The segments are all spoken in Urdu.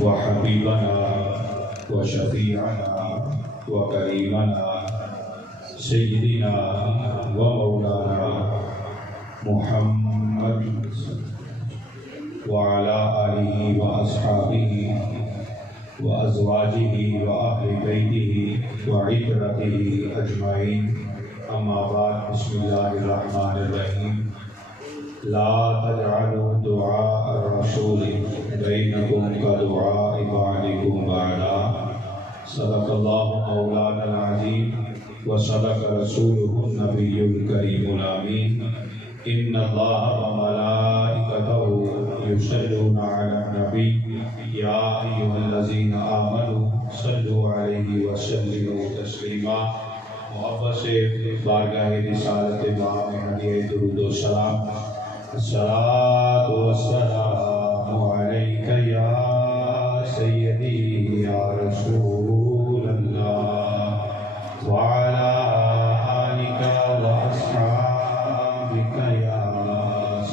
وحبيبنا وشفيعنا وكريمنا سيدنا ومولانا محمد وعلى آله وأصحابه وأزواجه وأهل بيته وعترته أجمعين. أما بعد، بسم الله الرحمن الرحيم. لا تجعلوا دعاء الرسول بينكم كدعاء بعضكم بعضا. صدق الله مولانا العظيم وصدق رسوله النبي الكريم الأمين. إن الله وملائكته يصلون على النبي يا أيها الذين آمنوا صلوا عليه وسلموا تسليما. محبت سے بارگاہ رسالت باب میں ہدیہ درود و سلام. الصلاۃ والسلام علیک یا سیدی یا رسول اللہ وعلی آلک واصحابک یا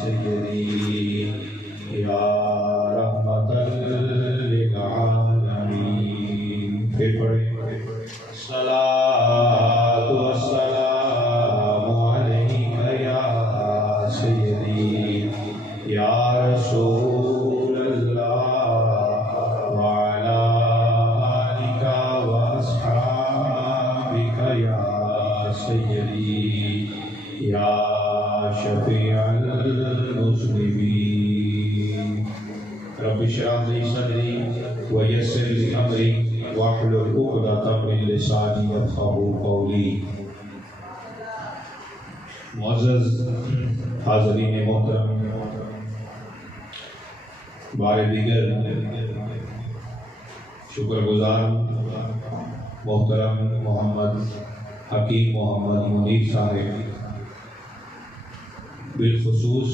سیدی یا رحمت للعالمین. پھر پڑھیں صلاۃ والسلام علیک یا سیدی یا رسول اللہ وعلی آلک واصحابک یا سیدی یا شفیع المذنبین. رب اشرح لی صدری ویسر لی امری واحلل عقدۃ من لسانی یفقہوا قولی. معزز حاضرین محترم، بار دیگر شکر گزار محترم محمد حکیم محمد منیر صاحب بالخصوص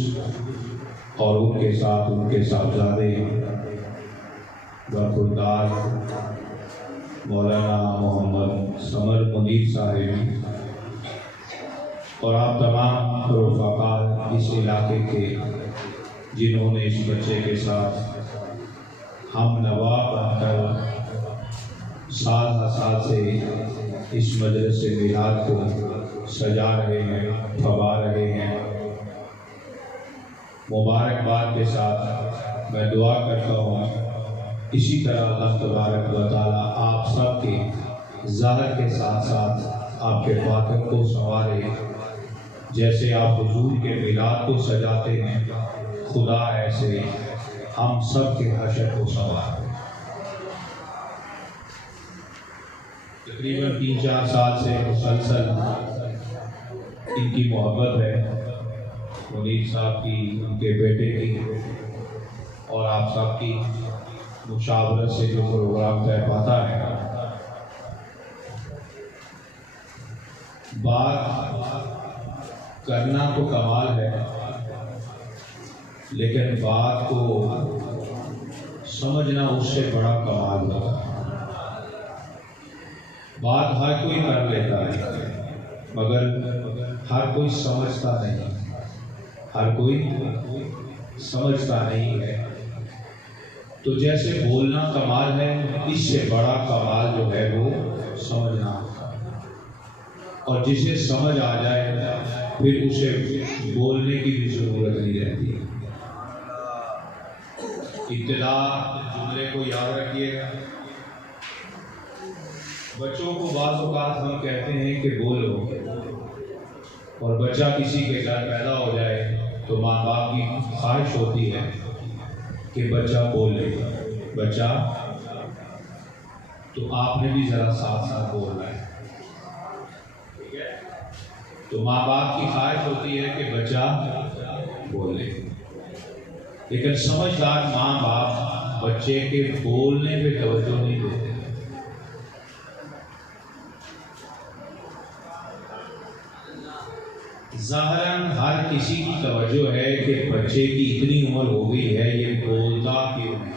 اور ان کے ساتھ ان کے صاحبزادے برخوردار مولانا محمد ثمر منیر صاحب اور آپ تمام رفقاء اس علاقے کے جنہوں نے اس بچے کے ساتھ ہم نوا بن کر سال ہر سال سے اس مجلس میلاد کو سجا رہے ہیں، پھوا رہے ہیں. مبارکباد کے ساتھ میں دعا کرتا ہوں اسی طرح اللہ تبارک و تعالیٰ آپ سب کے ظاہر کے ساتھ ساتھ آپ کے باطن کو سنوارے. جیسے آپ حضور کے میلاد کو سجاتے ہیں، خدا ایسے ہم سب کے حشر کو سنوارے. تقریباً 3-4 سال سے مسلسل ان کی محبت ہے، منیر صاحب کی، ان کے بیٹے کی اور آپ سب کی مشاورت سے جو پروگرام طے پاتا ہے. بات کرنا تو کمال ہے، لیکن بات کو سمجھنا اس سے بڑا کمال ہوتا ہے. بات ہر کوئی کر لیتا ہے مگر ہر کوئی سمجھتا نہیں، ہر کوئی سمجھتا نہیں ہے. تو جیسے بولنا کمال ہے، اس سے بڑا کمال جو ہے وہ سمجھنا. اور جسے سمجھ آ جائے پھر اسے بولنے کی بھی ضرورت نہیں رہتی. ابتدا جملے کو یاد رکھیے گا. بچوں کو بعض اوقات ہم کہتے ہیں کہ بولو، اور بچہ کسی کے گھر پیدا ہو جائے تو ماں باپ کی خواہش ہوتی ہے کہ بچہ بولے. بچہ تو آپ نے بھی ذرا ساتھ ساتھ بولنا ہے. تو ماں باپ کی خواہش ہوتی ہے کہ بچہ بولے، لیکن سمجھدار ماں باپ بچے کے بولنے پہ توجہ نہیں دیتے. ظاہراً ہر کسی کی توجہ ہے کہ بچے کی اتنی عمر ہو گئی ہے، یہ بولتا کیوں نہیں.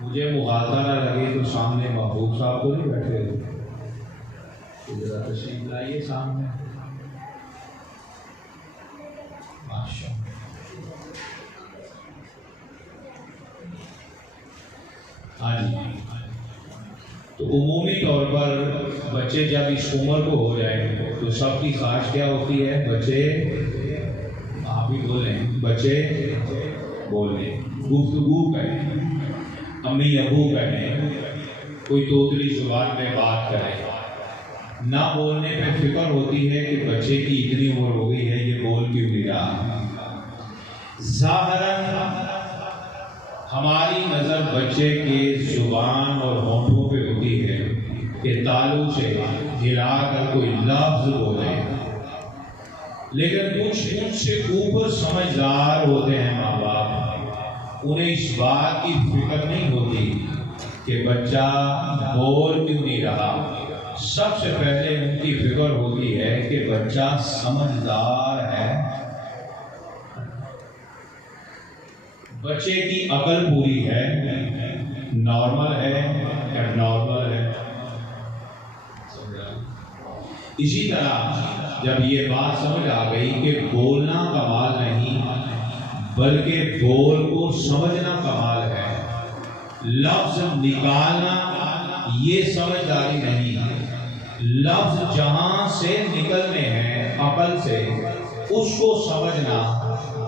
مجھے مغالطہ نہ لگے تو سامنے محبوب صاحب کو نہیں بیٹھے ہوئے، ذرا تشریف لائیے سامنے. ماشاء ہاں جی، تو عمومی طور پر بچے جب اس عمر کو ہو جائے تو سب کی خواہش کیا ہوتی ہے؟ بچے، آپ ہی بولیں، بچے بولیں، گفتگو کریں، امی ابو کہیں، کوئی توتلی زبان میں بات کرے۔ نہ بولنے پہ فکر ہوتی ہے کہ بچے کی اتنی عمر ہو گئی ہے، یہ بول کیوں نہیں رہا۔ ظاہراً ہماری نظر بچے کے زبان اور ہونٹوں پہ ہوتی ہے کہ تالو سے ہلا کر کوئی لفظ بولے، لیکن کچھ ان سے اوپر سمجھدار ہوتے ہیں ماں باپ، انہیں اس بات کی فکر نہیں ہوتی کہ بچہ بول کیوں نہیں رہا۔ سب سے پہلے ان کی فکر ہوتی ہے کہ بچہ سمجھدار ہے، بچے کی عقل پوری ہے، نارمل ہے، ایب نارمل ہے۔ اسی طرح جب یہ بات سمجھ آ گئی کہ بولنا کمال نہیں بلکہ بول کو سمجھنا کمال ہے، لفظ نکالنا یہ سمجھداری نہیں، لفظ جہاں سے نکلنے ہیں عقل سے اس کو سمجھنا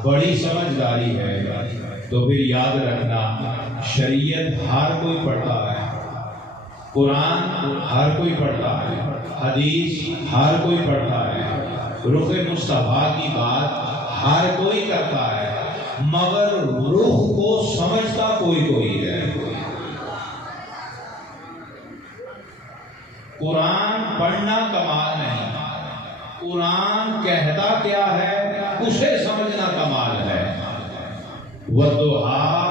بڑی سمجھداری ہے۔ تو پھر یاد رکھنا، شریعت ہر کوئی پڑھتا ہے، قرآن ہر کوئی پڑھتا ہے، حدیث ہر کوئی پڑھتا ہے، رخ مصطفیٰ کی بات ہر کوئی کرتا ہے، مگر رخ کو سمجھتا کوئی ہے۔ قرآن پڑھنا کمال نہیں، قرآن کہتا کیا ہے اسے سمجھنا کمال ہے۔ وَالضُّحَىٰ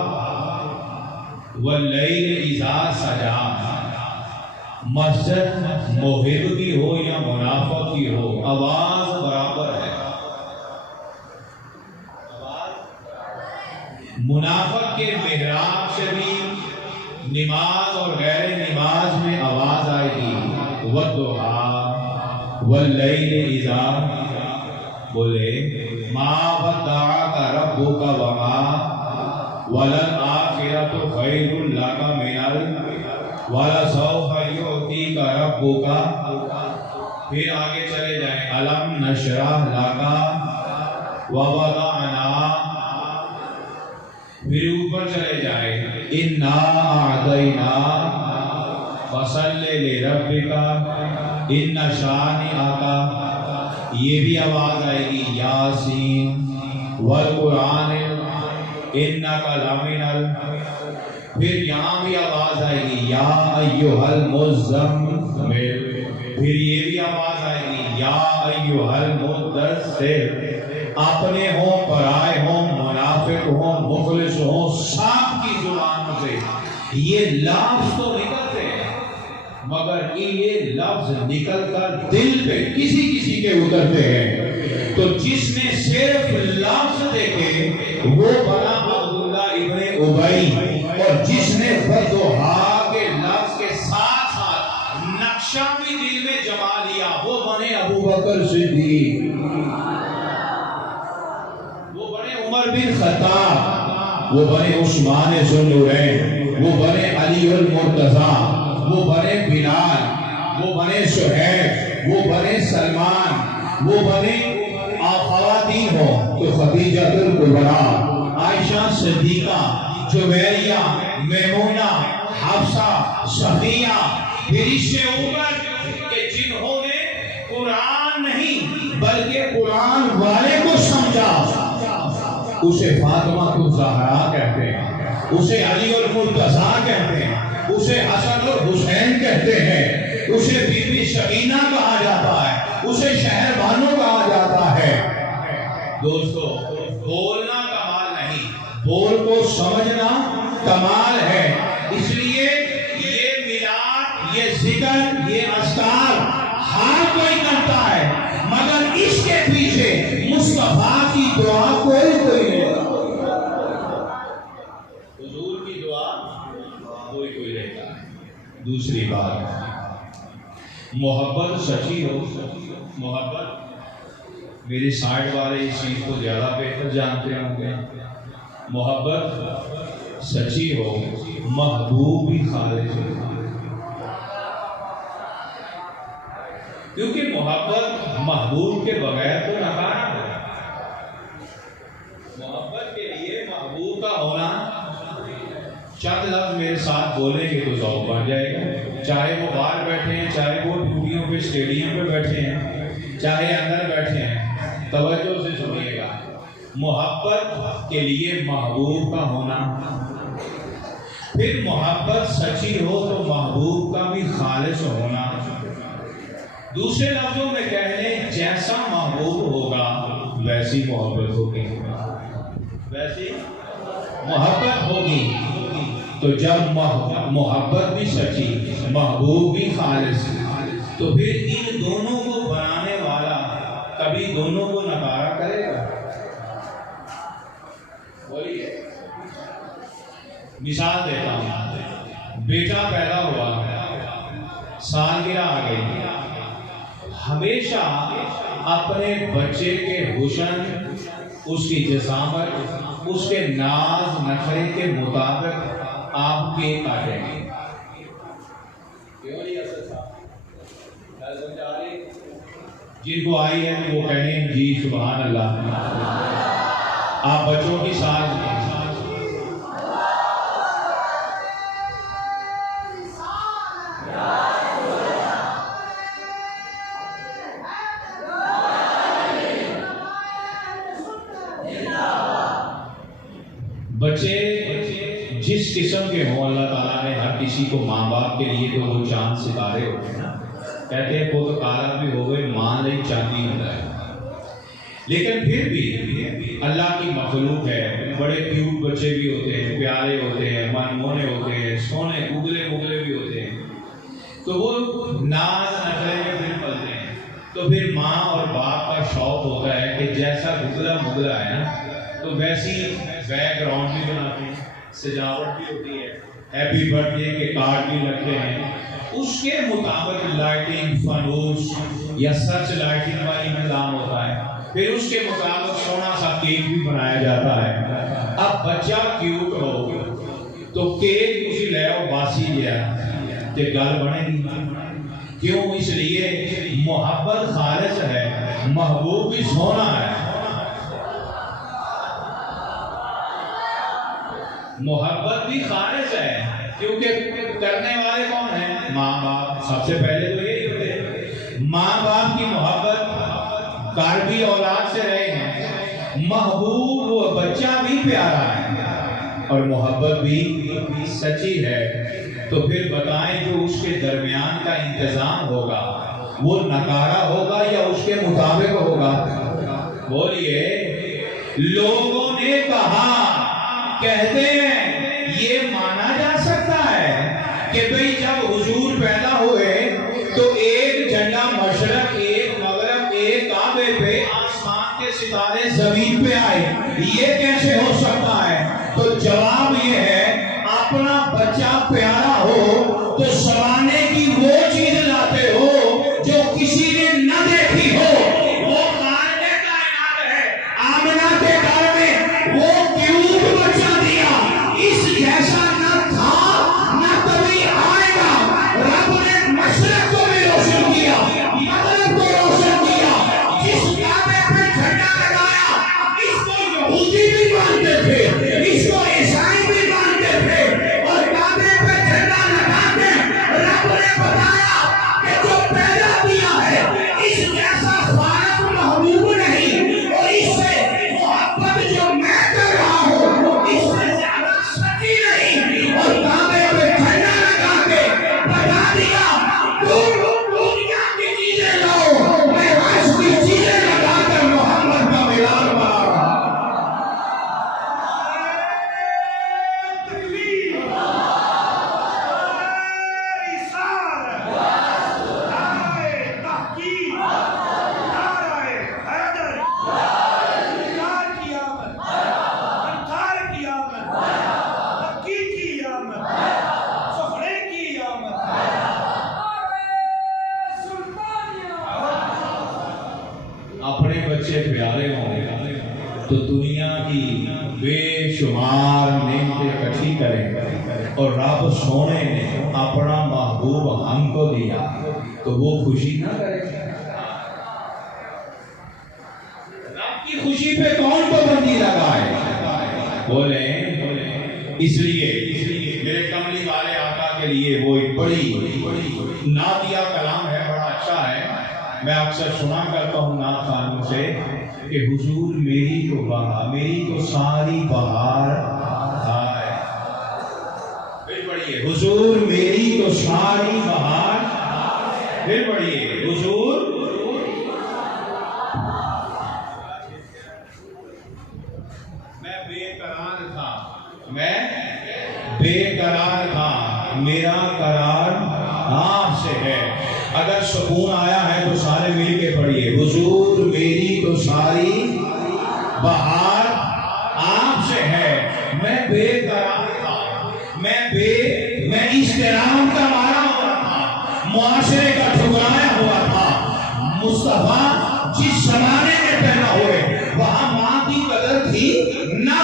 وَاللَّيْلِ إِذَا سَجَىٰ، مسجد موحد کی ہو یا منافق کی ہو، آواز برابر ہے۔ منافق کے محراب سے بھی نماز اور غیر نماز میں آواز آئے گی، وَالضُّحَىٰ وَاللَّيْلِ إِذَا، بولے مَا وَدَّعَكَ رَبُّكَ وَمَا وَلَلْآخِرَةُ خَيْرٌ لَكَ مِنَ وَلَسَوْفَ يُعْطِيكَ رَبُّكَ۔ پھر آگے چلے جائیں، أَلَمْ نَشْرَحْ لَكَ وَوَضَعْنَا، پھر اوپر چلے جائیں، إِنَّا أَعْطَيْنَاكَ فَصَلِّ لِرَبِّكَ إِنَّ شَانِئَكَ، یہ بھی آواز آئے گی، یاسین والقرآن إِنَّكَ لَمِنَ، پھر یہاں بھی آواز آئے گی، یا ایھا المزمل، پھر یہ بھی آواز آئے گی، یا ایھا المدثر۔ اپنے ہوں، پرائے ہوں، منافق ہوں، مخلص ہوں، سب کی زبان سے یہ لفظ تو نکلتے ہیں، مگر یہ لفظ نکل کر دل پہ کسی کے اترتے ہیں۔ تو جس نے صرف لفظ دیکھے وہ بنا عبداللہ ابن ابی، اور جس نے وَالضُّحَىٰ کے لفظ کے ساتھ ساتھ نقشہ بھی دل میں جما لیا وہ بنے ابو بکر صدیق، وہ بنے عمر بن خطاب، وہ بنے عثمان ذو النورین، وہ بنے علی المرتضیٰ، وہ بنے بلال، وہ بنے سہیب، وہ بنے سلمان، وہ بنے خواتین ہو تو خدیجہ الکبریٰ، عائشہ صدیقہ، جویریہ، میمونہ، حفصہ، صفیہ، پھر اس سے اوپر کہ جنہوں نے قرآن نہیں بلکہ قرآن والے کو سمجھا، اسے فاطمہ الزہرا کہتے ہیں، اسے علی المرتضیٰ کہتے ہیں، اسے حسن اور حسین کہتے ہیں، اسے بی بی سکینہ کہا جاتا ہے، اسے شہر بانو کہا جاتا ہے۔ دوستو، بولنا کمال نہیں، بول کو سمجھنا کمال ہے۔ اس لیے یہ میلاد، یہ ذکر، یہ اذکار ہر کوئی کرتا ہے، مگر اس کے پیچھے مصطفیٰ کی دعا کوئی نہیں کرتا۔ حضور کی دعا کوئی لیتا ہے۔ دوسری بات، محبت سچی ہو، محبت، میری سائڈ والے اس چیز کو زیادہ بہتر جانتے ہوں گے، محبت سچی ہو، محبوب بھی خالص ہو. کیونکہ محبت محبوب کے بغیر تو ناکارہ ہے. محبت کے لیے محبوب کا ہونا. چند لفظ میرے ساتھ بولیں گے تو ذوق بن جائے گا. چاہے وہ باہر بیٹھے ہیں، چاہے وہ ڈیوٹیوں پہ اسٹیڈیم پہ بیٹھے ہیں، چاہے اندر بیٹھے ہیں، توجہ سے سنیے گا. محبت کے لیے محبوب کا ہونا. پھر محبت سچی ہو تو محبوب کا بھی خالص ہونا. دوسرے لفظوں میں کہہ لیں، جیسا محبوب ہوگا ویسی محبت ہوگی. ویسی محبت ہوگی. تو جب محبت بھی سچی، محبوب بھی خالص، تو پھر ان دونوں کو بنانے والا کبھی دونوں کو نکارا کرے گا؟ بولیے. مثال دیتا ہوں. بیٹا پیدا ہوا، سالگرہ آ گئی. ہمیشہ اپنے بچے کے حسن، اس کی جسامت، اس کے ناز نخرے کے مطابق آپ کے کاٹیں گے. جن کو آئی ہے وہ کہیں جی سبحان اللہ. آپ بچوں کی ساز بچے جس قسم کے ہوں، اللہ تعالیٰ نے ہر کسی کو ماں باپ کے لیے تو وہ چاند ستارے ہوتے ہیں نا. کہتے ہیں وہ تو کالا بھی ہوئے، ماں نہیں چاندی ہوتا ہے. لیکن پھر بھی اللہ کی مخلوق ہے. بڑے کیوٹ بچے بھی ہوتے ہیں، پیارے ہوتے ہیں، من موہنے ہوتے ہیں، سونے اگلے مگلے بھی ہوتے ہیں. تو وہ ناز نخرے میں پھر پلتے ہیں. تو پھر ماں اور باپ کا شوق ہوتا ہے کہ جیسا گگلا مگلا ہے نا، تو ویسی بیک گراؤنڈ بھی بناتے ہیں، سجاوٹ بھی ہوتی ہے، ہیپی برتھ ڈے کے کارڈ بھی لگتے ہیں. اس کے مطابق لائٹنگ، فانوس یا سچ لائٹنگ کا انتظام ہوتا ہے. پھر اس کے مطابق سونا سا کیک بھی بنایا جاتا ہے. اب بچہ کیوٹ ہو تو کیک اسی لے آؤ باسی لیا کہ گل بنے گی. کیوں؟ اس لیے محبت خالص ہے، محبوب بھی سونا ہے. محبت بھی خالص ہے کیونکہ کرنے والے کون ہیں؟ ماں باپ. سب سے پہلے تو یہی ہوتے ہیں. ماں باپ کی محبت کر بھی اولاد سے رہے ہیں. محبوب وہ بچہ بھی پیارا ہے اور محبت بھی سچی ہے. تو پھر بتائیں جو اس کے درمیان کا انتظام ہوگا وہ نکارا ہوگا یا اس کے مطابق ہوگا؟ بولیے. لوگوں نے کہا، کہتے ہیں یہ مانا جا سکتا ہے کہ بھئی جب حضور پیدا ہوئے تو ایک جھنڈا مشرق، ایک مغرب، ایک کعبے پہ، آسمان کے ستارے زمین پہ آئے. یہ کیسے ہو سکتا ہے؟ تو جواب یہ ہے، اپنا بچہ پیارا ہو تو سرانے کی وہ چیز لاتے ہو جو کسی نے نہ دیکھی ہو. وہ خالق کائنات ہے. آمنہ کے گھر میں وہ کیوٹ بچہ دیا، اس جیسا نہ تھا نہ کبھی آئے گا. رب نے مشرق کو بھی روشن کیا، مغرب کو روشن کیا. جس کعبے پہ جھنڈا لگایا اس کو یہودی بھی مانتے تھے، اس کو عیسائی بھی مانتے تھے. اور کعبے پہ جھنڈا معافی کریں اور رب سونے نے اپنا محبوب ہم کو دیا تو وہ خوشی نہ کرے؟ رب کی خوشی پہ کون پابندی لگائے؟ بولیں اس لیے میرے کملی والے آقا کے لیے وہ ایک بڑی نعتیہ کلام ہے، بڑا اچھا ہے۔ میں اکثر سنا کرتا ہوں نعت خانوں سے کہ حضور میری تو بہار، میری تو ساری بہار ہائے، پھر پڑھیے حضور میری تو ساری بہار، پھر پڑھیے حضور میں بے قرار تھا، میں بے قرار تھا، میرا قرار آپ سے ہے۔ اگر سکون آیا ہے تو سارے مل کے پڑھیے حضور میری تو ساری بہار آپ سے ہے، میں بے قرار تھا، میں اضطراب کا مارا ہوا تھا، معاشرے کا ٹھکرایا ہوا تھا۔ مصطفیٰ جس زمانے میں پیدا ہوئے وہاں ماں کی قدر تھی نہ،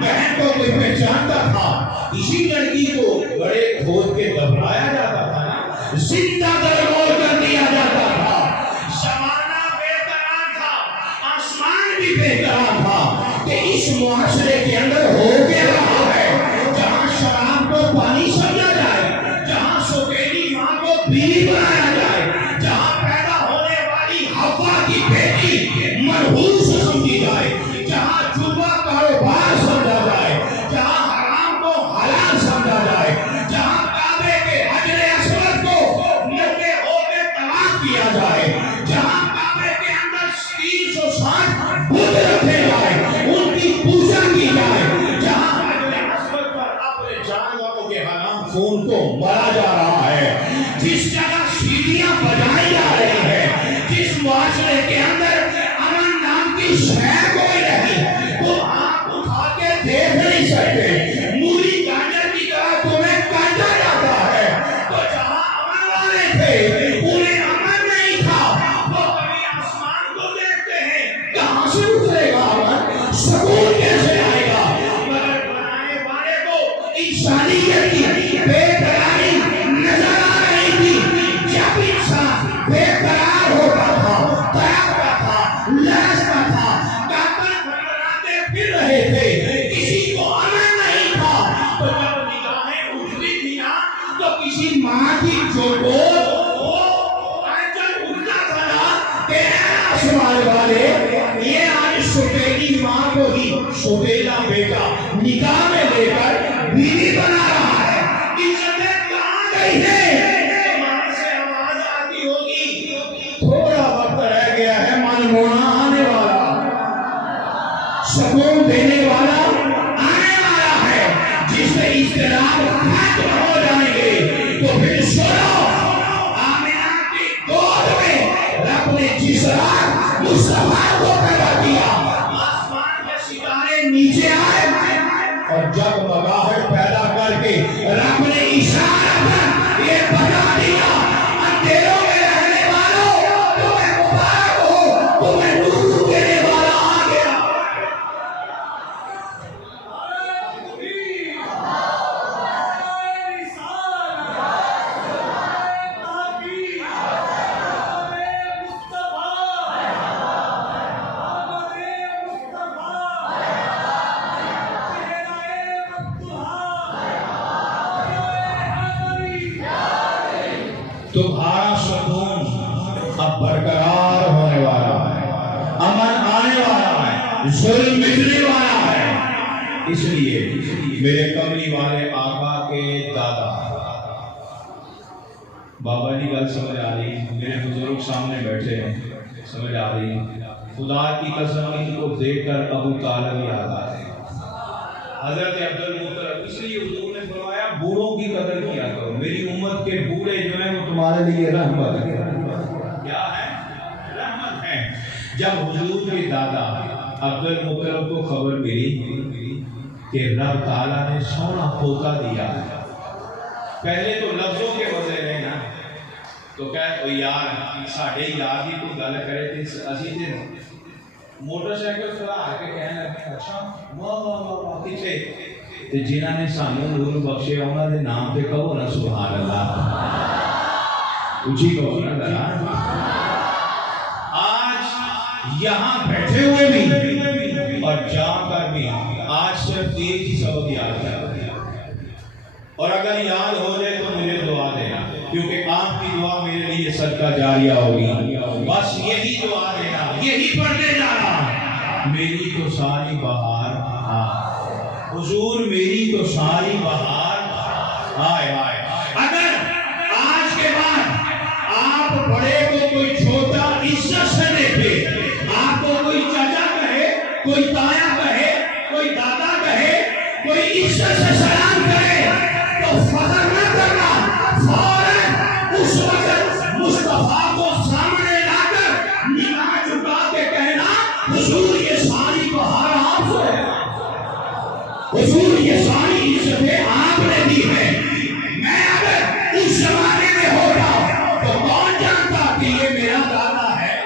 بہن کو کوئی پہچانتا تھا، اسی لڑکی کو بڑے کھود کے دبلایا جاتا تھا نا، زندہ درگور کر دیا جاتا تھا۔ زمانہ بے قرار تھا، آسمان بھی بے قرار تھا کہ اس معاشرے کے اندر ہو کے رہا ہے جہاں شراب کو پانی سمجھا جائے، جہاں سوتیلی ماں کو بیوی بنایا جائے، جہاں پیدا ہونے والی حوا کی بیٹی منحوس سمجھی جائے، جہاں جوا کاروبار سمجھا جائے، جہاں حرام کو حلال سمجھا جائے، جہاں کعبے کے حجر اسود کو ننگے ہو کے طواف کیا جائے، جہاں کعبے کے اندر 360 بت رکھے جائے، ان کی پوجا کی جائے، جہاں حجر اسود پر اپنے جانوروں کے حرام خون کو مرا جا رہا ہے، جس جگہ سیٹیاں بجائی جا رہی ہے، جس معاشرے کے اندر امن نام کی شے کوئی نہیں، تو آپ اٹھا کے دیکھ نہیں سکتے، مولی گاجر کی طرح تمہیں کاٹا جاتا ہے۔ تو جہاں امن والے تھے انہیں امن نہیں تھا، وہ کبھی آسمان کو دیکھتے ہیں کہاں سے اترے گا امن، سکون کیسے آئے گا؟ مگر بنانے والے کو انسانیت کی بے قراری نظر آ رہی تھی۔ جب انسان بے قرار ہوتا تھا، تڑپتا تھا، لرزتا تھا، کافر بھربھراتے پھر رہے تھے، کسی کو امن نہیں تھا، تو جب نگاہیں اٹھتی تھی نا تو کسی ماں کی جوڑوں جب اٹھتا تھا نا کہ اے آسمان والے، یہ آج سوتیلی ماں کو ہی سوتیلا بیٹا نگاہ میں لے کر بیوی بنا رہا ہے، عزتیں کہاں گئی ہے؟ وہاں سے آواز آتی ہوگی تھوڑا وقت رہ گیا ہے، من مونا آنے والا، سکون دینے والا آنے والا ہے، جس سے اضطراب ختم ہو جائیں گے۔ تو پھر سنو، آمنہ کی گود میں رب نے جس رات مصطفیٰ کو پیدا کیا، آسمان کے ستارے نیچے آئے اور جب مگاہٹ پیدا کر کے رب نے اشارہ کر یہ بتا دیا، اندھیروں میں رہنے والوں تمہیں مبارک ہو، تمہیں نور دینے والا آ گیا۔ تمہارا سکون اب برقرار ہونے والا ہے، امن آنے والا ہے، ظلم مٹنے والا ہے۔ اس لیے میرے کملی والے آقا کے دادا بابا جی گل سمجھ آ رہی، میرے بزرگ سامنے بیٹھے ہیں، سمجھ آ رہی، خدا کی قسم ان کو دیکھ کر ابو طالب یاد آ رہے، حضرت عبد المطلب۔ اس لیے حضور نے فرمایا بوڑھوں کی قدر کیا کرو، میری امت کے بوڑھے جو ہیں وہ تمہارے لیے رحمت ہے۔ کیا ہے؟ رحمت ہے۔ جب حضور کے دادا عبد المطلب کو خبر ملی کہ رب تعالیٰ نے سونا پوتا دیا ہے، پہلے تو لفظوں کے بدلے میں نا تو کہ یار ساڑھے یار ہی کوئی گل کرے تھے، اسی تے موٹر سائیکل چلا کے کہنے لگے اچھا واہ واہ واہ واہ، پیچھے تے جنہاں نے سانوں نور بخشے انہاں دے نام تے کہو نا سبحان اللہ، اونچی کہو نا ذرا۔ آج یہاں بیٹھے ہوئے بھی اور جا کر بھی آج صرف ایک ہی سبق یاد کر، اور اگر یاد ہو جائے تو مجھے دعا دینا، کیونکہ آپ کی دعا میرے لیے صدقہ جاریہ ہوگی۔ بس یہی دعا دینا، یہی پڑھتے جانا، میری تو ساری بہار حضور، میری تو ساری بہار ہائے ہائے۔ اگر آج کے بعد آپ بڑے کو کوئی چھوٹا عزت سے دیکھے، آپ کو کوئی چچا کہے، کوئی تایا کہے، کوئی دادا کہے، کوئی عزت سے سلام کرے تو فخر نہ کرنا، فوراً اس وقت مصطفیٰ کو سامنے لا کر نگاہ جھکا کے کہنا حضور یہ ساری بہار آپ سے ہے، حضور یہ ساری عزتیں آپ نے دی ہیں۔ میں اگر اس زمانے میں ہوتا تو کون جانتا کہ یہ میرا دادا ہے؟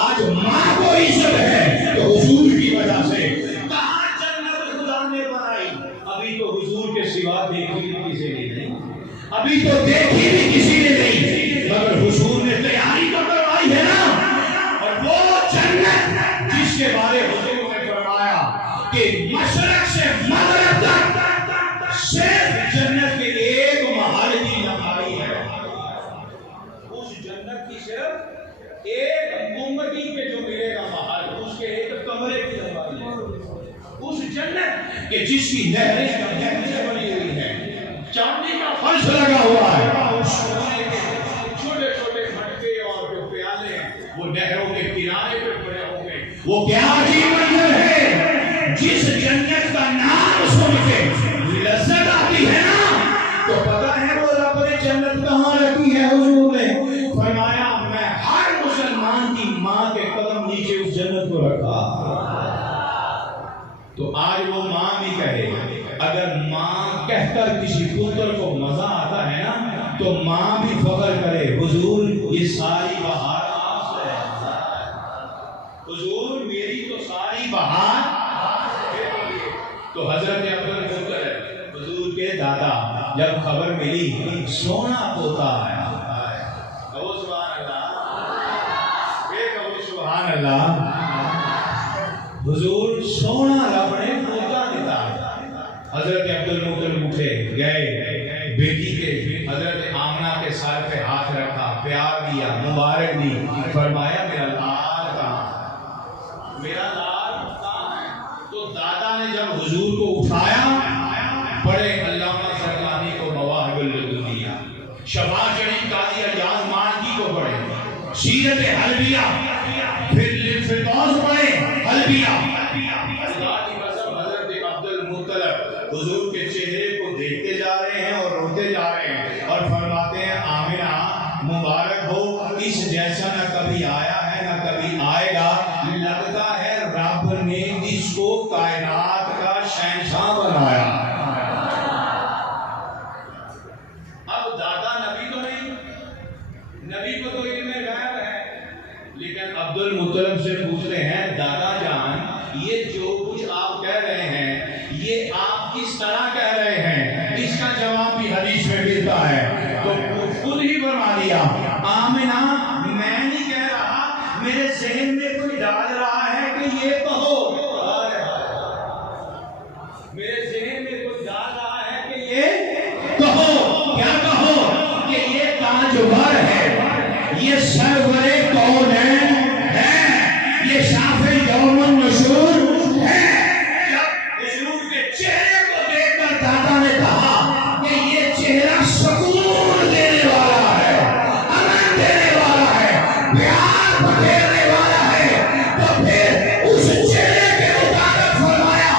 آج ماں کو عزت ہے تو حضور کی وجہ سے۔ کہاں جنت خدا نے بنائی؟ ابھی تو حضور کے سوا دیکھی بھی کسی نے نہیں، ابھی تو دیکھی بھی کسی نے نہیں، مگر حضور نے تیاری تو کروائی ہے نا۔ اور وہ جنت جس کے بارے حضور نے فرمایا کہ مشرق سے مغرب تک صرف جنت کے ایک محل کی لمبائی ہے، اس جنت کی صرف ایک امتی کے جو ملے گا محل، اس کے ایک کمرے کی لمبائی ہے، اس جنت کے جس کی نہریں چاندی سے بنی ہوئی ہیں، چاندی کا فرش لگا ہوا ہے، سونے کے چھوٹے چھوٹے مٹکے اور جو پیالے ہیں وہ نہروں کے کنارے پہ پڑے ہوں گے۔ وہ کیا عجیب منظر ہے، جس جنت کا نام سن کے لذت آتی ہے نا تو پتہ ہے وہ رب نے جنت کہاں رکھی ہے۔ حضور نے فرمایا میں ہر مسلمان کی ماں کے قدم نیچے اس جنت کو رکھا۔ تو آج وہ ماں بھی کہے، اگر ماں کہہ کر کسی پتر کو مزہ آتا ہے نا تو ماں بھی فخر کرے حضور یہ ساری بہار آپ سے ہے، حضور میری تو ساری بہار۔ تو حضرت عبدالمطلب حضور کے دادا جب خبر ملی سونا پوتا آیا، کہو سبحان اللہ، کہو سبحان اللہ، حضور سونا رب نے پوتا دیتا۔ حضرت عبدالمطلب اٹھے گئے، بیٹی کے حضرت آمنہ کے سر پہ ہاتھ رکھا، پیار دیا، مبارک دی، فرمایا میرا لال کہاں، میرا لال کہاں ہے؟ تو دادا نے جب حضور کو اٹھایا، پڑھے علامہ زرقانی کو مواہب اللدنیہ، شفاعت شریف قاضی اعجاز مانکی کو پڑھے، سیرت حلبیہ، پھر فردوس پڑھے حلبیہ۔ حضرت عبدالمطلب حضور کے چہرے کو دیکھتے جا رہے ہیں اور روتے جا رہے ہیں اور فرماتے ہیں آمنہ مبارک ہو، اس جیسا نہ کبھی آیا ہے نہ کبھی آئے گا، لگتا ہے رب نے اس کو کائنات کا شہنشاہ بنایا۔ اب دادا نبی تو نہیں، نبی کو تو علم غیب ہے، لیکن عبدالمطلب سے پوچھتے ہیں دادا جان یہ جو کچھ آپ کہہ رہے ہیں یہ آپ کس طرح کہہ رہے ہیں؟ اس کا جواب بھی حدیث میں ملتا ہے۔ تو خود ہی فرما دیا آمنہ میں نہیں کہہ رہا، میرے ذہن میں کوئی ڈال رہا ہے کہ یہ کہو، میرے ذہن میں کوئی ڈال رہا ہے کہ یہ کہو، کیا کہو کہ یہ تاجور ہے، یہ سرور کونین ہے، یہ شافع یوم النشور ہے۔ جب حضور کے چہرے کو دیکھ کر دادا نے کہا کہ یہ چہرہ سکون دینے والا ہے، امن دینے والا ہے، پیار بٹھیرنے والا ہے، تو پھر اس چہرے کے مطابق فرمایا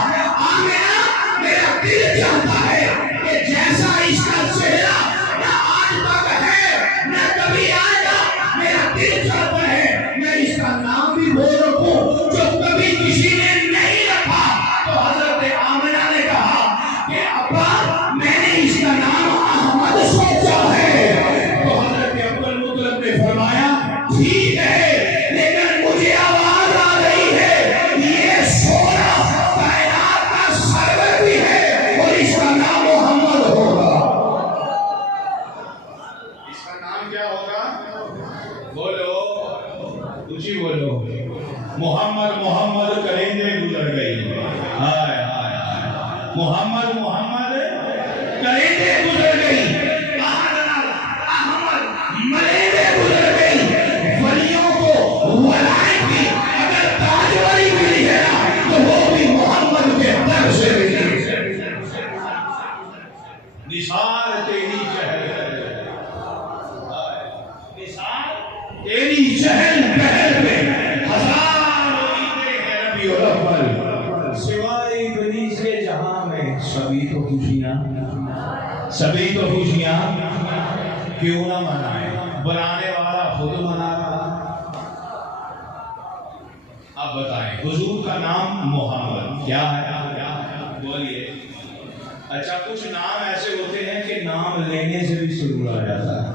آمنہ میرا دل چاہتا ہے کہ جیسا اس کا چہرہ نہ آج تک ہے نہ کبھی آئے گا، میرا دل چاہتا ہے میں اس کا نام بھی وہ رکھوں جو کبھی کسی نے نہیں رکھا۔ تو حضرت آمنہ نے کہا کہ ابا میں نے اس کا نام احمد سوچا ہے۔ تو حضرت عبدالمطلب نے فرمایا ٹھیک ہے، لیکن مجھے آواز آ رہی ہے یہ سونا کائنات کا سرور بھی ہے اور محمد کلیندے گزر گئی، احمد ملیندے گزر گئی، ولیوں کو ولایت بھی اگر تاجوری ملی ہے نا تو وہ بھی محمد کے در سے ملی۔ نثار تیری چہل تیری چہل پہل میں ہزار عیدیں ہیں ربیع الاول، سوائے ابلیس کے جہاں میں سبھی تو خوشیاں کیوں نہ منائیں، بنانے والا خود منا رہا۔ اب بتائیں حضور کا نام محمد کیا ہے؟ بولیے۔ اچھا کچھ نام ایسے ہوتے ہیں کہ نام لینے سے بھی سرور آ جاتا ہے،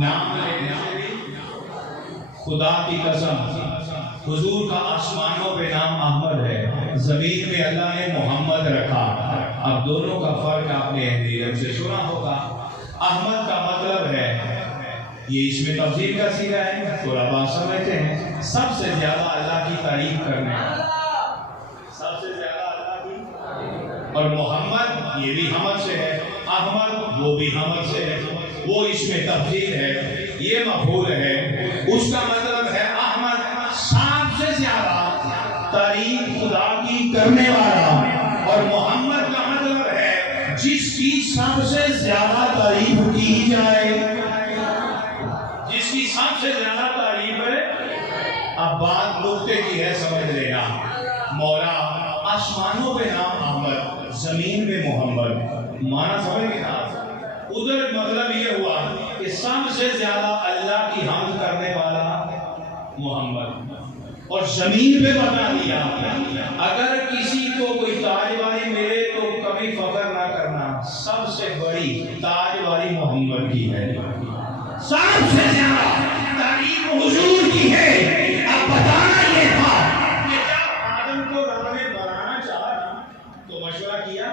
نام لینے سے بھی۔ خدا کی قسم حضور کا آسمانوں پہ نام احمد ہے، زمین میں اللہ نے محمد رکھا۔ اب دونوں کا فرق آپ نے اہلیت سے سنا ہوگا۔ احمد کا مطلب ہے، یہ اس میں تفضیل کا سیغہ ہے، تھوڑا بات سمجھتے ہیں، سب سے زیادہ اللہ کی تعریف کرنے، سب سے زیادہ اللہ کی، اور محمد یہ بھی حمد سے ہے، احمد وہ بھی حمد سے ہے، وہ اس میں تفضیل ہے، یہ مفعول ہے۔ اس کا مطلب ہے احمد سب سے زیادہ تعریف خدا کی کرنے والا، اور محمد کا مطلب ہے جس کی سب سے زیادہ تعریف کی جائے، جس کی سب سے زیادہ تعریف ہے۔ اب بات نقطے کی ہے، سمجھ لینا۔ مولا آسمانوں پہ نام احمد، زمین پہ محمد، معنی سمجھ گئے نا؟ ادھر مطلب یہ ہوا کہ سب سے زیادہ اللہ کی حمد کرنے والا محمد، اور زمین پہ بتا دیا اگر کسی کو کوئی تاج والی ملے تو کبھی فخر نہ کرنا، سب سے بڑی تاج والی محمد کی ہے، سب سے زیادہ تعریف حضور کی ہے۔ اب بتانا یہ تھا کہ جب آدم کو رب نے بنانا چاہا تو مشورہ کیا،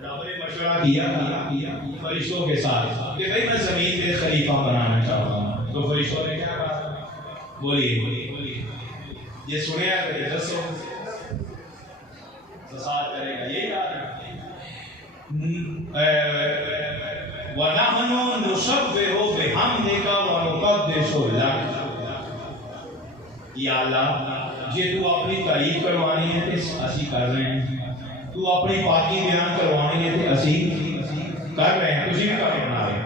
رب نے مشورہ کیا فرشتوں کے ساتھ کہ بھائی میں زمین پہ خلیفہ بنانا چاہتا ہوں، تو فرشتوں نے کیا کہا؟ بولیے یہ سنے آئے دسو فساد کرے گا، یہ کہا وَنَحْنُ نُسَبِّحُ بِحَمْدِكَ وَنُقَدِّسُ لَكَ۔ یا اللہ جے تو اپنی تعریف کروانی ہے تو اسی کر رہے ہیں، تو اپنی پاکی بیان کروانی ہے تو اسی کر رہے ہیں، تجھے بھی کرنا ہے۔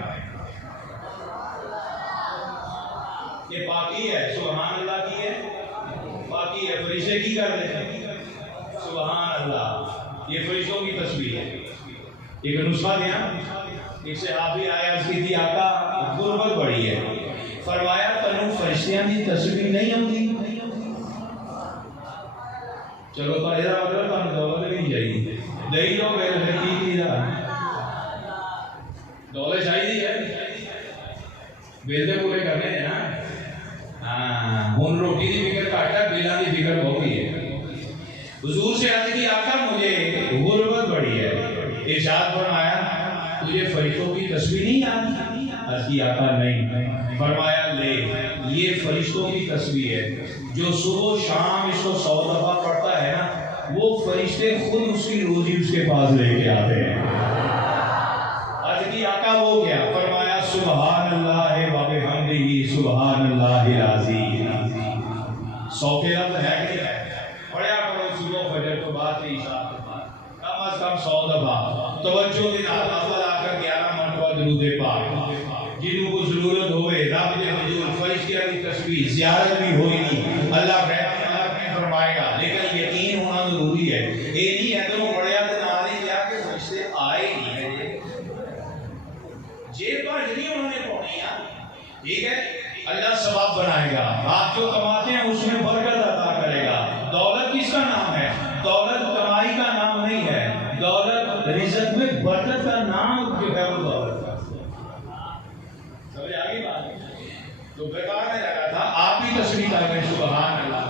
یہ پاکی ہے، سبحان اللہ کی ہے، پاکی ہے، فرشتے کی کر رہے ہیں، سبحان اللہ، یہ فرشتوں کی تسبیح ہے۔ ایک نسخہ دیا، ایک صحابی آیا، اس کی تھی آقا غربت بڑی ہے، فرمایا تنو فرشتیاں دی تسبیح نہیں ہوتی؟ چلو تو ادھر اگر تم دولت نہیں چاہیے دہی لو گئے تو کی دولت چاہیے ہے، بیلتے پورے کرنے ہیں نا۔ ہوں روٹی کی فکر گھٹ ہے، بلاں کی فکر بہت ہی ہے۔ حضور سے عرض کی آقا مجھے غربت بڑی ہے، ارشاد فرمایا تجھے فرشتوں کی تسبیح نہیں آتی؟ عرض کی آقا نہیں، فرمایا لے یہ فرشتوں کی تسبیح ہے، جو صبح و شام اس کو 100 دفعہ پڑھتا ہے نا، وہ فرشتے خود اس کی روزی اس کے پاس لے کے آتے ہیں۔ عرض کی آقا وہ کیا؟ فرمایا سبحان اللہ و بحمدہ سبحان اللہ العظیم۔ 100 کے لفظ ہے کہ نہیں ہے؟ پڑھیا کرو صبح فجر کو بعد عشاء کے بعد کم از کم 100 دفعہ توجہ کے ساتھ اول آ کر 11 مرتبہ درود پاک، جنہوں کو ضرورت ہوئے رب کے حضور فرشتیاں کی تسبیح زیارت بھی ہوئی نہیں، اللہ خیر فرمائے گا، لیکن یقین ہونا ضروری ہے۔ یہ نہیں ہے تو پڑھیا تو نال ہی کیا کہ فرشتے آئے نہیں ہے، جیب پر نہیں انہوں نے پڑھنی ہے، ٹھیک ہے؟ اللہ ثواب بنائے گا، آپ جو کماتے ہیں اس میں برکت عطا کرے گا۔ دولت کس کا نام ہے؟ دولت کمائی کا نام نہیں ہے، دولت رزق میں برکت کا نام جو ہے وہ دولت کا۔ سمجھ آگئی بات؟ تو بیکار میں لگا تھا، آپ بھی تسبیح کریں سبحان اللہ،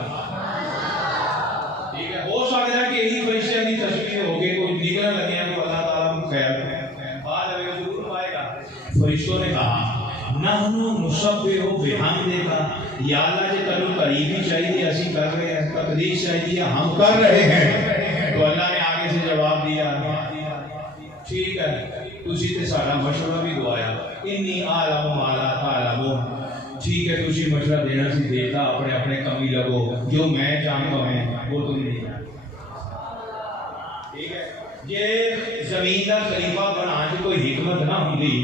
ٹھیک ہے؟ ہو سکتا ہے کہ یہی فرشتے کی تسبیح ہو کے کوئی نکلنے لگے ہیں تو اللہ تعالیٰ کو خیر بعد میں ضرور آئے گا۔ فرشتوں نے کہا نحنو نسبحو بحمدک، یا اللہ جے تنو تعریف ہی چاہیے اسی کر رہے ہیں، تقدیس چاہیے ہم کر رہے ہیں۔ تو ایسے جواب دیا ٹھیک ہے تسی تے سارا مشورہ بھی دعایا انی عالم مالا تعلمون ٹھیک ہے تسی مشورہ دینا سی دیتا اپنے اپنے کمی لگو جو میں جانتا ہوں وہ تم نہیں جانتے ٹھیک ہے یہ زمین کا خلیفہ بنا کے کوئی حکمت نہ ہوندی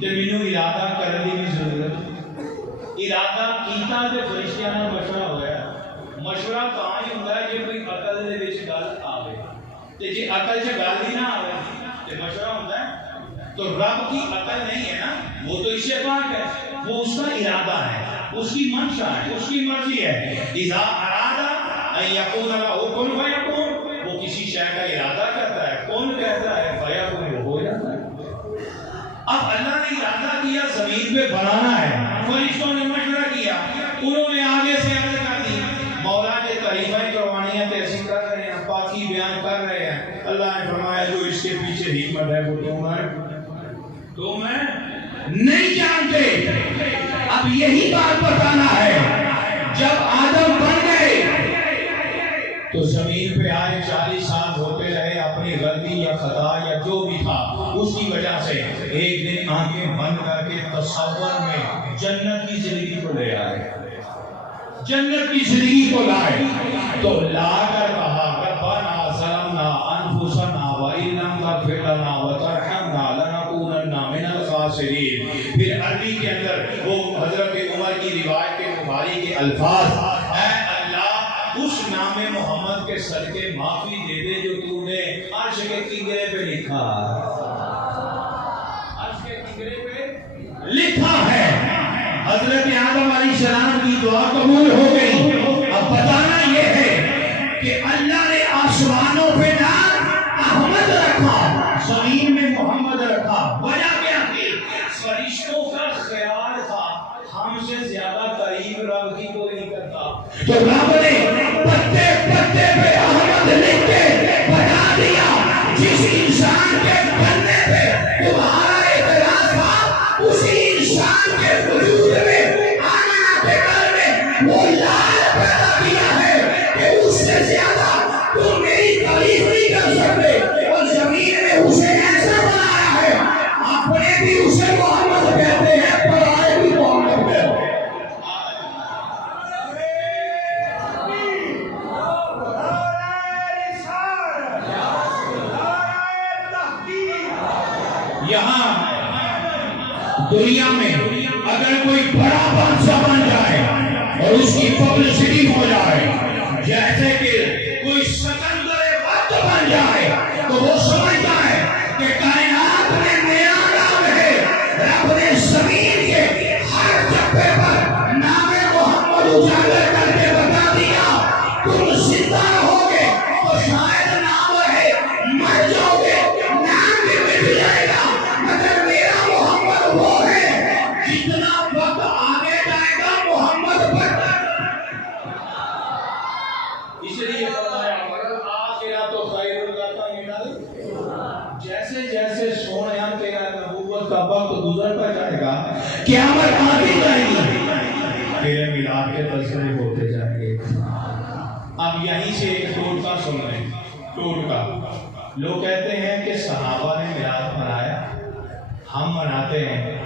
تے مینوں ارادہ کرنے کی بھی ضرورت ارادہ کیتا تے فرشتیاں نال مشورہ ہویا مشورہ تاں ہی ہوندا ہے جے کوئی عقل دے وچ گل آوے تے جے عقل چ گل ہی نہ آوے تے مشورہ ہوندا ہے تو رب کی عقل نہیں ہے نا وہ تو اس سے پاک ہے وہ اس کا ارادہ ہے اس کی منشا ہے اس کی مرضی ہے اذا ارادہ ان یکون له کن فیکون وہ کسی شے کا ارادہ کرتا ہے کون کہتا ہے فیکون وہ ہو جاتا ہے اب اللہ نے ارادہ کیا زمین پہ بنانا ہے فرشتوں نے مشورہ کیا انہوں نے آگے سے عرض کر دی مولا کے تعریفیں کروانی ہیں تے اسی کر رہے ہیں پاکی بیان کر رہے ہیں اللہ نے فرمایا جو اس کے پیچھے حکمت ہے وہ تم نہیں جانتے اب یہی بات بتانا ہے جب آدم بن گئے تو زمین پہ آئے 40 سال ہوتے رہے اپنی غلطی یا خطا یا جو بھی تھا اس کی وجہ سے ایک دن آنکھیں بند کر کے تصور میں جنت کی زندگی کو لے آئے جنت کی زندگی کو لائے تو لا کر کہا ربنا ظلمنا انفسنا وان لم تغفر لنا وترحمنا لنكونن من الخاسرین پھر عربی کے اندر وہ حضرت عمر کی روایت کے بخاری کے الفاظ اے اللہ اس نام محمد کے صدقے معافی دے دے جو تو نے عرش کے کنگرے پہ لکھا عرش کے کنگرے پہ لکھا ہے حضرت آدم علیہ السلام کی دعا قبول ہو گئی اب بتانا یہ ہے کہ اللہ نے آسمانوں پہ نام احمد رکھا زمین میں محمد رکھا وجہ کیا تھی فرشتوں کا خیال تھا ہم سے زیادہ قریب رب کی کوئی نہیں کرتا تو رب نے پتے پتے پہ احمد لکھ کے بتا دیا جس انسان کے بننے پہ تمہارا اعتراض تھا اسی انسان کے وجود میں آمنہ کے گھر میں وہ لال پیدا کیا ہے کہ اس سے زیادہ تم میری تعریف نہیں کر سکتے اور زمین میں اسے ایسا بنایا ہے اپنے بھی اسے محمد کہتے ہیں پر آئے بھی محمد کہتے ہیں یہاں دنیا میں اگر کوئی بڑا بادشاہ بن جائے اور اس کی پبلسٹی ہو جائے جیسے کہ کوئی سکندر وقت بن جائے تو وہ سمجھتا ہے کہ کائنات میں میرا نام ہے رب نے زمین کے ہر چپے پر نام محمد اجاگر کر کے بتا دیا تم زندہ رہو گے تو شاید نام ہے مر جاؤ گے نام بھی مٹ جائے گا مگر میرا محمد وہ ہے جتنا وقت آگے جائے گا محمد بڑھتا اس لیے فرمایا آخرہ تو خیر لک من جیسے جیسے سونے تیرا نبوت کا وقت گزرتا جائے گا قیامت آتی جائے گی تیرے میلاد کے تذکرے ہوتے جائیں گے اب یہیں سے ایک ٹوٹکا سن رہے ہیں ٹوٹکا لوگ کہتے ہیں کہ صحابہ نے میلاد منایا ہم مناتے ہیں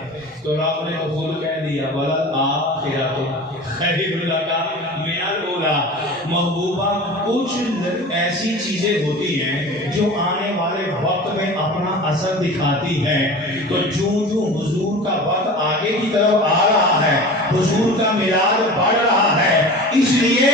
تو رب نے خود کہہ دیا بلد آخرت خیر لک من الاولی محبوبہ کچھ ایسی چیزیں ہوتی ہیں جو آنے والے وقت میں اپنا اثر دکھاتی ہیں تو جو حضور کا وقت آگے کی طرف آ رہا ہے حضور کا میلاد بڑھ رہا ہے اس لیے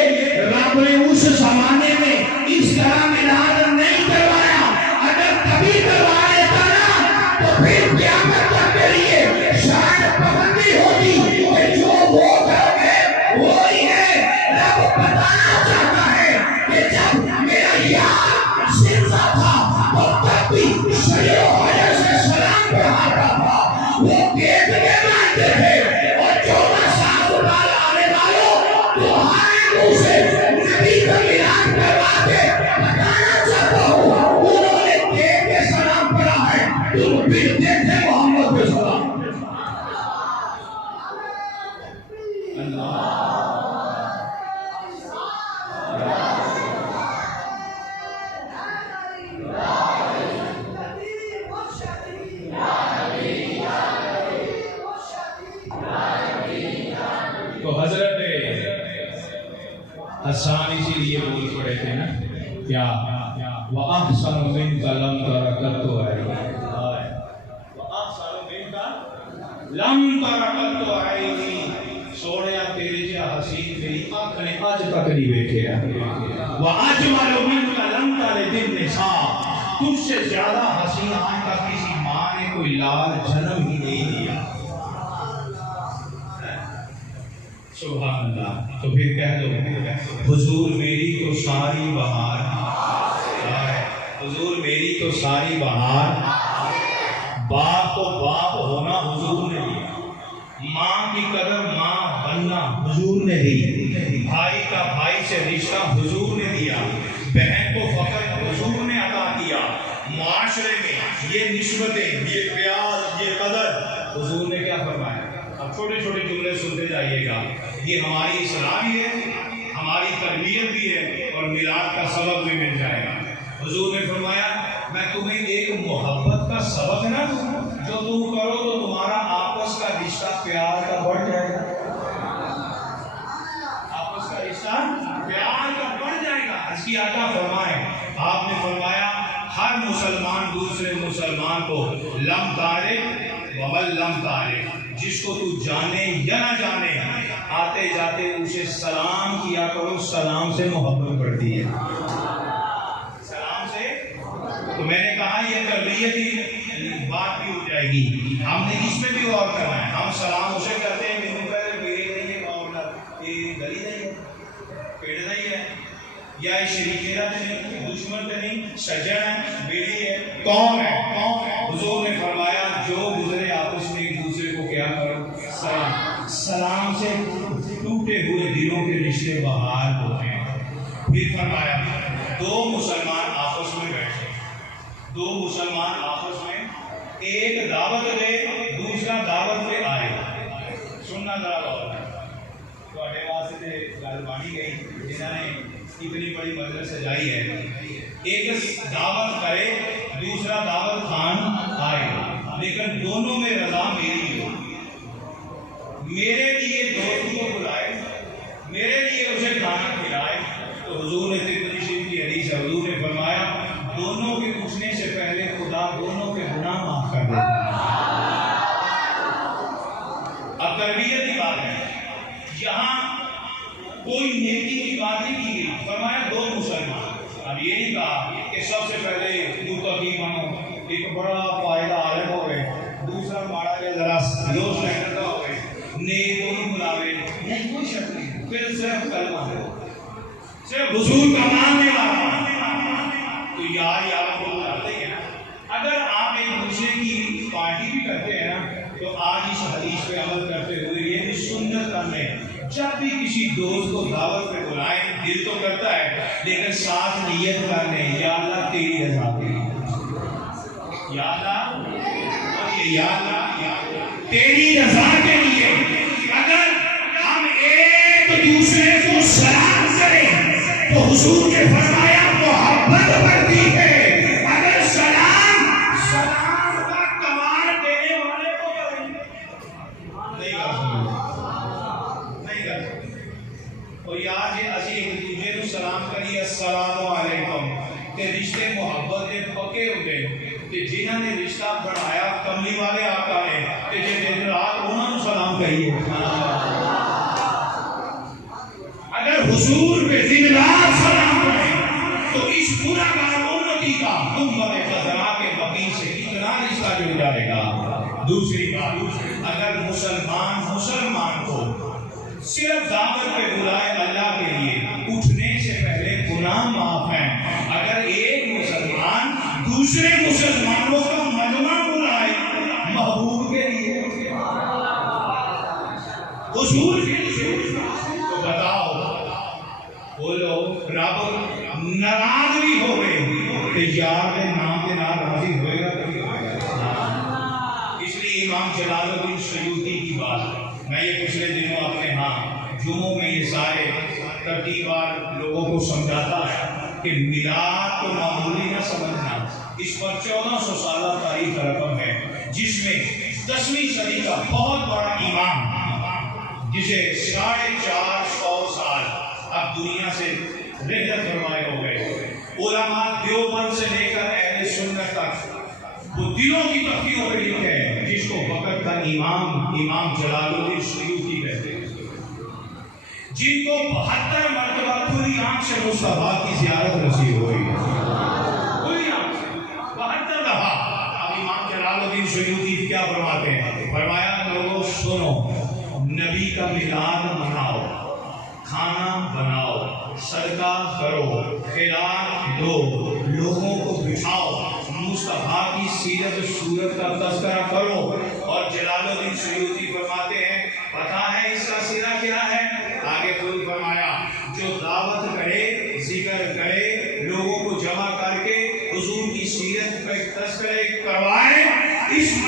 رب نے اس زمانے میں اس طرح میلاد نہیں کروایا اگر کبھی کروا لیتا نا تو پھر قیامت تک کے لیے شاید پابندی ہوتی کہ جو وہ کرو گے وہی ہے رب بتانا چاہتا ہے کہ جب میرا یار زندہ تھا تو تب بھی سید حجر سے سلام پڑھاتا تھا وہ گیٹ کے مانتے تھے اور 14 سال بعد آنے والوں تمہارے منہ سے نبی کا میلاد کروا کے بتانا چاہتا ہوں حسان اسی لیے بول پڑے تھے نا کیا وَأَحْسَنُ مِنْكَ لَمْ تَرَكَتُ عَيْنِي وَأَحْسَنُ مِنْكَ لَمْ تَرَكَتُ عَيْنِي سوڑیا تیرے جا حسین میری آنکھ نے آج تک نہیں بیٹھے وَأَجْمَلُ مِنْكَ لَمْ تَلِدِ النِّسَاءُ تجھ سے زیادہ حسین آج تک کسی ماں نے کوئی لال جنم ہی نہیں دیا. سبحان اللہ. تو پھر کہہ دو حضور میری تو ساری بہار, حضور میری تو ساری بہار. باپ کو باپ ہونا حضور نے دیا, ماں کی قدر ماں بننا حضور نے دی, بھائی کا بھائی سے رشتہ حضور نے دیا, بہن کو فخر حضور نے عطا کیا. معاشرے میں یہ نسبتیں, یہ پیار, یہ قدر حضور نے کیا فرمایا. اب چھوٹے چھوٹے جملے سنتے جائیے گا. یہ ہماری اصلاح بھی ہے, ہماری تربیت بھی ہے, اور میلاد کا سبق بھی مل جائے گا. حضور نے فرمایا میں تمہیں ایک محبت کا سبق نہ دوں, جو تم کرو تو تمہارا آپس کا رشتہ پیار کا بڑھ جائے گا. آپس کا رشتہ پیار کا بڑھ جائے گا. اس کی عطا فرمائے. آپ نے فرمایا ہر مسلمان دوسرے مسلمان کو لم تارک ومن لم تارک, جس کو تو جانے یا نہ جانے, آتے جاتے اسے سلام کیا کرو. سلام سے محبت بڑھتی ہے, سلام سے. تو میں نے کہا یہ تربیت کی بات بھی ہو جائے گی. ہم نے اس پہ بھی غور کرنا ہے. ہم سلام اسے کرتے ہیں میرے پہلے پیڑ نہیں ہے, اور یہ گلی نہیں ہے, پیڑ نہیں ہے, یا شریکیرہ نہیں, دشمن تو نہیں, سجن ہے, بیوی ہے, کون ہے. حضور نے فرمایا جو گزرے آپس میں ایک دوسرے کو کیا کرو سلام. سلام سے ٹوٹے ہوئے دلوں کے رشتے بحال ہوتے ہیں. پھر فرمایا دو مسلمان آپس میں بیٹھے, دو مسلمان آپس میں, ایک دعوت دے دوسرا دعوت پہ آئے. سننا ذرا بہت تھوڑے واسطے گل بانی گئی جنہوں نے اتنی بڑی مجلس سجائی ہے. ایک دعوت کرے دوسرا دعوت خان آئے, لیکن دونوں میں رضا میری ہو. میرے لیے دوست کو بلائے, میرے لیے اسے کھانا کھلائے. تو حضور نے ترمذی شریف کی حدیث ہے, حضور نے فرمایا دونوں کے پوچھنے سے پہلے خدا دونوں کے گناہ معاف کر دیتا ہے. اب تربیت کی بات ہے, یہاں کوئی نیکی کی بات نہیں کی گئی. فرمایا دو مسلمان. اب یہ نہیں کہا کہ سب سے پہلے متقی بنو, ایک بڑا فائدہ عالم ہو گئے, دوسرا ماڑا کے ذرا لو سٹینڈرڈ کا ہو گئے, نیک کو نہیں بلاوے, نہیں کوئی شرط نہیں. پھر صرف کلمہ ہے, صرف حضور کا ماننے والا. تو یار یار کو بلاتے ہیں نا. اگر آپ ایک دوسرے کی پارٹی بھی کرتے ہیں نا, تو آج اس حدیث پہ عمل کرتے ہوئے یہ بھی سنت کر لیں, جب بھی کسی دوست کو دعوت پہ بلائیں, دل تو کرتا ہے لیکن ساتھ نیت کر لیں یا اللہ تیری رضا کے لیے, یا اللہ تیری رضا کے لیے. اگر ہم ایک دوسرے کو سلام کریں تو حضور نے فرمایا محبت بڑھتی ہے. اگر سلام کا کمال دینے والے کو کریں نہیں کر سکتے. اور یاد ہے اسی ایک دوسرے کو سلام کریے السلام علیکم, کہ رشتے محبت کے پکے ہوتے کہ جنہوں نے رشتہ بڑھایا کملی والے آقا نے, کہ جی دن رات انہوں نے سلام کریے. اگر حضور پہ دن رات سلام کریں تو اس پورا کام امتی کا امت خزرا کے بقی سے کتنا رشتہ جڑ جائے گا. دوسری بات, اگر مسلمان کو صرف دعوت پہ بلائے اللہ کے لیے, اٹھنے سے پہلے گناہ معاف ہیں. اگر ایک مسلمان دوسرے مسلمانوں کا مجمع بلائے محبوب کے لیے, حضور کے لیے, تو بتاؤ بولو رب ناراض بھی ہو گئے کہ یار کے نام کے نام راضی ہوئے گا کبھی ہوئے گا. اس لیے امام جلال الدین سیوطی کی بات میں یہ پچھلے دنوں اپنے ہاں جمعوں میں یہ سارے ترتیبار لوگوں کو سمجھاتا ہے کہ میلاد کو معمولی نہ سمجھنا. اس پر 1400 سالہ تاریخ کا رقم ہے, جس میں 10ویں صدی کا بہت بڑا امام جسے 450 سال اب دنیا سے رحلت فرمائے ہو گئے. علماء دیوبند سے لے کر اہل سنت تک وہ دلوں کی تختیوں پر لکھے ہیں، جس کو وقت کا امام جلال الدین سیوطی کہتے ہیں، جن کو 72 مرتبہ کھلی آنکھ سے مصطفیٰ کی زیارت نصیب ہوئی. کھلی آنکھ سے 72 دفعہ. اب امام جلال الدین سیوطی کیا فرماتے ہیں؟ فرمایا لوگوں سنو، نبی کا میلاد مناؤ، کھانا بناؤ، صدقہ کرو، خیرات دو، لوگوں کو بٹھاؤ، مصطفیٰ کی سیرت و صورت کا تذکرہ کرو. اور جلال الدین سیوطی فرماتے ہیں پتہ ہے اس کا سیرہ کیا ہے؟ آگے خود فرمایا جو دعوت کرے، ذکر کرے، لوگوں کو جمع کر کے حضور کی سیرت کا تذکرہ کروائے، اس